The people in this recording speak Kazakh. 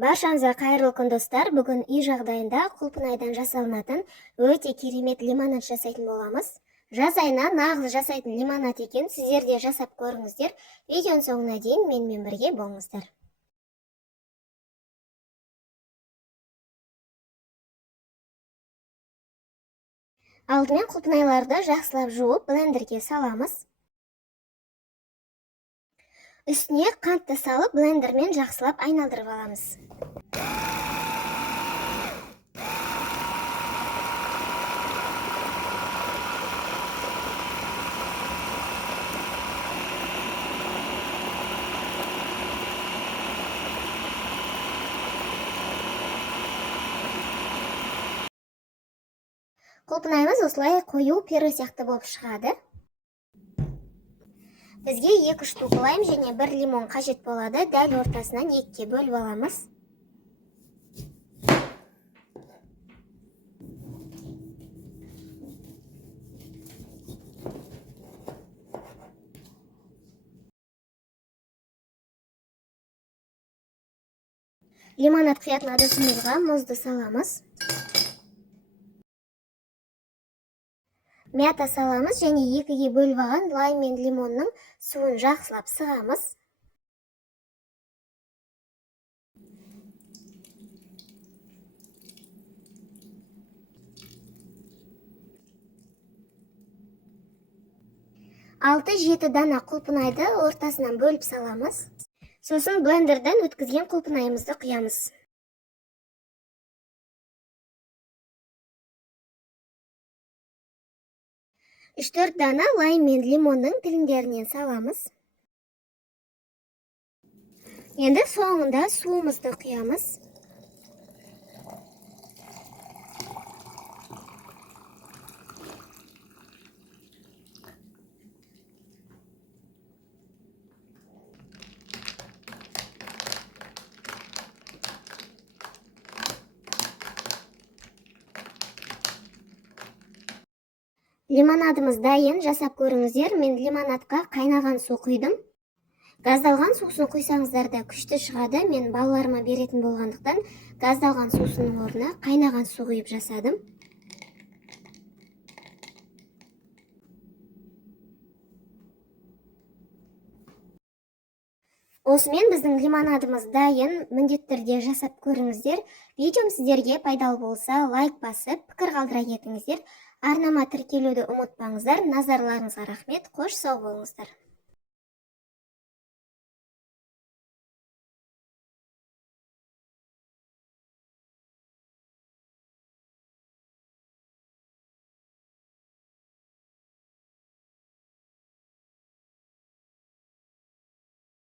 Баршаңызға қайырлы күн достар. Бүгін үй жағдайында құлпынайдан жасалынатын өте керемет лимонад жасайтын боламыз. Жаз айына нағыз жасайтын лимонад екен. Сіздер де жасап көріңіздер. Видеоның соңына дейін менімен бірге болыңыздар. Алдымен құлпынайларды жақсылап жуып блендерге саламыз. Үстіне қантты салып блендермен жақсылап айналдырып аламыз. Құлпынайымыз осылай қою пюре сияқты болып шығады. Бізге 2 штук лайм және 1 лимон қажет болады. Дәл ортасынан 2-ке бөліп аламыз. Лимонад құятын ыдысымызға мұзды саламыз. Мята саламыз және 2-ге бөліп алған лайм мен лимонның суын жақсылап сығамыз. Алты-жеті дана құлпынайды ортасынан бөліп саламыз. Сосын блендерден өткізген құлпынайымызды құямыз. 3-4 дана лайм мен лимонның тілімдерінен саламыз. Енді соңында суымызды құямыз. Лимонадымыз дайын, жасап көріңіздер. Мен лимонадқа қайнаған су құйдым. Газдалған сусын құйсаңыздар да күшті шығады. Мен балаларыма беретін болғандықтан газдалған сусының орнына қайнаған су құйып жасадым. Осымен біздің лимонадымыз дайын. Міндетті түрде жасап көріңіздер. Видеом сіздерге пайдалы болса, лайк басып, пікір қалдыра кетіңіздер. Арнама тіркелуді ұмытпаңыздар. Назарларыңызға рахмет. Қош сау болыңыздар.